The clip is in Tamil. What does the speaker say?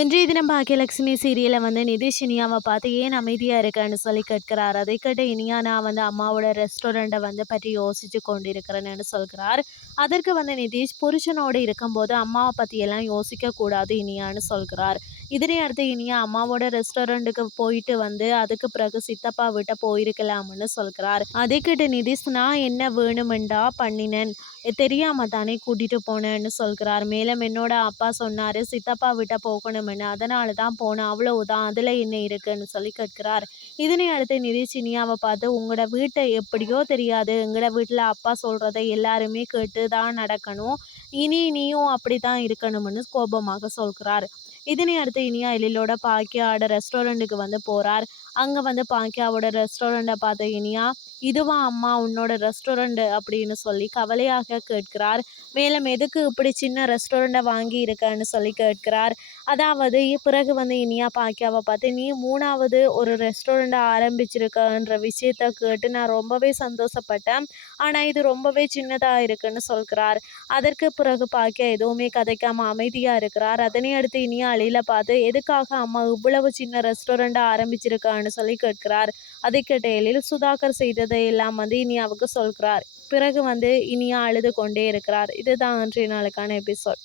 இன்றைய தினம் பாக்கியலட்சுமி சீரியலில் வந்து நிதிஷ் இனியாவை பார்த்து ஏன் அமைதியாக இருக்கேன்னு சொல்லி கேட்கிறார். அதை கேட்ட இனியா நான் வந்து அம்மாவோட ரெஸ்டாரண்ட்டை வந்து பற்றி யோசிச்சு கொண்டிருக்கிறேன்னு சொல்கிறார். அதற்கு வந்து நிதிஷ் புருஷனோடு இருக்கும்போது அம்மாவை பற்றியெல்லாம் யோசிக்கக்கூடாது இனியான்னு சொல்கிறார். இதனை அடுத்து இனியா அம்மாவோட ரெஸ்டாரண்ட்டுக்கு போயிட்டு வந்து அதுக்கு பிறகு சித்தப்பா விட்ட போயிருக்கலாம்னு சொல்கிறார் அதை கிட்ட நிதிஷ் நான் என்ன வேணுமெண்டா பண்ணினேன். தெரியாம தானே கூட்டிட்டு போனேன்னு சொல்கிறார். மேலும் என்னோட அப்பா சொன்னாரு சித்தப்பா விட்ட போகணும்னு அதனால தான் போனேன். அவ்வளவுதான். அதுல என்ன இருக்குன்னு சொல்லி கேட்கிறார். இதனை அடுத்து நிதிஷ் இனியாவை பார்த்து உங்களோட வீட்டை எப்படியோ தெரியாது. எங்களோட வீட்டில் அப்பா சொல்றதை எல்லாருமே கேட்டு தான் நடக்கணும். இனி நீயும் அப்படி தான் இருக்கணும்னு கோபமாக சொல்கிறார். இதனை அடுத்து இனியா எழிலோட பாக்கியாவோட ரெஸ்டாரண்ட்டுக்கு வந்து போகிறார் அங்கே வந்து பாக்கியாவோட ரெஸ்டாரண்ட்டை பார்த்த இனியா இதுவா அம்மா உன்னோட ரெஸ்டாரண்ட் அப்படின்னு சொல்லி கவலையாக கேட்கிறார். மேலும் எதுக்கு இப்படி சின்ன ரெஸ்டாரண்ட்டை வாங்கி இருக்கன்னு சொல்லி கேட்கிறார். அதாவது பிறகு வந்து இனியா பாக்கியாவை பார்த்து நீ மூணாவது ஒரு ரெஸ்டாரண்ட்டை ஆரம்பிச்சிருக்கன்ற விஷயத்த கேட்டு நான் ரொம்பவே சந்தோஷப்பட்டேன். ஆனால் இது ரொம்பவே சின்னதாக இருக்குன்னு சொல்கிறார். அதற்கு பிறகு பாக்கியா எதுவுமே கதைக்காமல் அமைதியாக இருக்கிறார். அதனை அடுத்து இனியா அழியில் பார்த்து எதுக்காக அம்மா இவ்வளவு சின்ன ரெஸ்டாரண்ட்டை ஆரம்பிச்சிருக்கான்னு சொல்லி கேட்கிறார். அதை கேட்ட சுதாகர் செய்ததை எல்லாம் வந்து இனியாவுக்கு சொல்கிறார். பிறகு வந்து இனியா அழுது கொண்டே இருக்கிறார். இதுதான் அன்றைய நாளுக்கான எபிசோட்